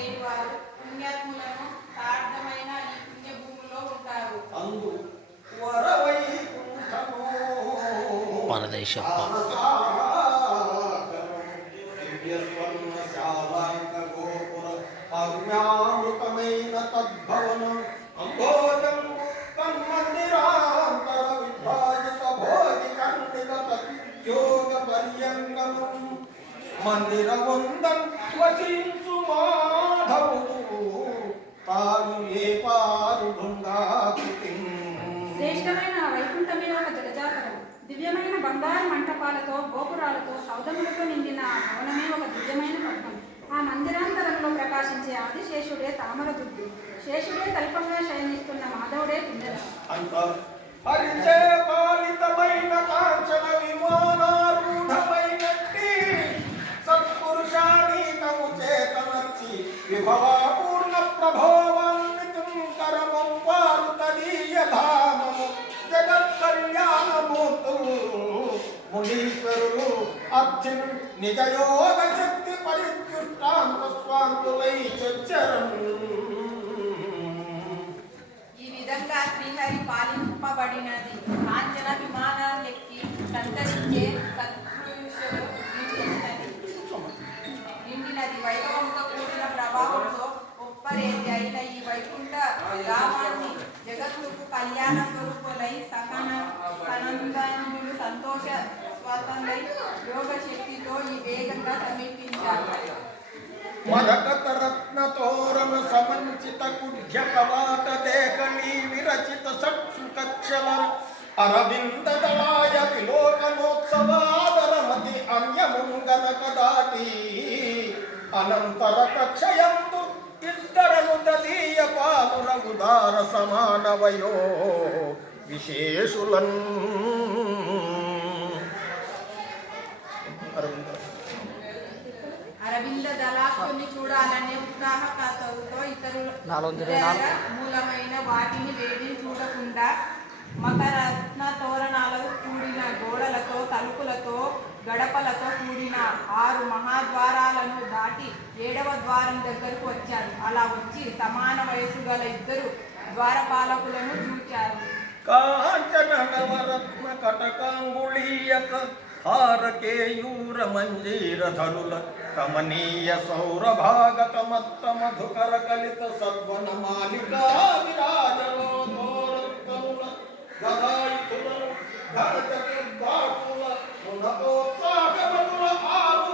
లేని వారు పుణ్యాత్ములను సార్థమైన ఈ పుణ్యభూమిలో ఉంటారు. అందు వరవైకుంఠమో పరదేశప్ప అజ్ఞామృతమైన తద్భవనం అంబోజంబు తన్మందిరాంతర విభాజిత భోగి ఖండిత యోగ పర్యంగము మందిరవందం వసించు మాధవుడు తాను ఏ పారు బృందాకృతి. శ్రేష్టమైన వైకుంఠమే ఒక జగజాతరం. దివ్యమైన బంగారు మంటపాలతో గోపురాలతో సౌధములతో నిండిన ఆ భవనమే ఒక దివ్యమైన పద్మం. ఆ మందిరాంతరంలో ప్రకాశించే ఆదిశేషుడే తామరదుద్దు. శేషుడే తల్పంగా శయనిస్తున్న మాధవుడే పిందెల. హరిచే పాలితమైన కాంచన విమానారూఢమైనట్టి సత్పురుషానీకము చేతనర్చి విభవాపూర్ణ ప్రభోవాన్వితుంకరము వారు తదీయ ధామము జగత్కళ్యాణమూర్తులు మునీశ్వరులు అర్జున్ నిజయోగ శక్తి పరిత్యుష్టాంత స్వాంతులై చచ్చరం. ఈ విధంగా శ్రీహరి పాలింపబడినది. కాంచన విమానాలెక్కి సంతరించే సత్పురుషులు నిండినది. వైభవంతో కూడిన ప్రభావంతో ఒప్పరేది అయిన ఈ వైకుంఠ రామాన్ని జగత్తుకు కళ్యాణ స్వరూపులై సనందనులు సంతోష స్వాతంత్రై యోగ శక్తితో ఈ వేగంగా సమీపించారు. మరకత రత్న తోరణ సమంచిత కుఢ్య కవాట దేహనీ విరచిత సత్సుకక్షల అరవింద దళాయ విలోకనోత్సవాదరమతి అన్యముంగన కదాటి అనంతర కక్షయందు ఇద్దరను తదీయ పామురగుదార సమానవయో విశేషులన్. అరవింద దళాకుని చూడాలనే ఉత్సాహకతతో ఇతరుల మూలమైన వాటిని వేడిని చూడకుండా మకరత్న తోరణాలతో కూడిన గోడలతో తలుపులతో గడపలతో కూడిన 6 మహాద్వారాలను దాటి 7వ ద్వారం దగ్గరకు వచ్చారు. అలా వచ్చి సమాన వయసు గల ఇద్దరు ద్వారపాలకులను చూచారు. కాంచన నవరత్న కటకాంగుళీయక హారకేయూర మంజీర ధరుల కమనీయ సౌరభాగత మత్త మధుకర కలిత సద్వన మాలికా విరాజలో తోరకముల గదాయుతుల ధనచతుర్బాటుల ఉన్నతోత్సాహమతుల ఆరు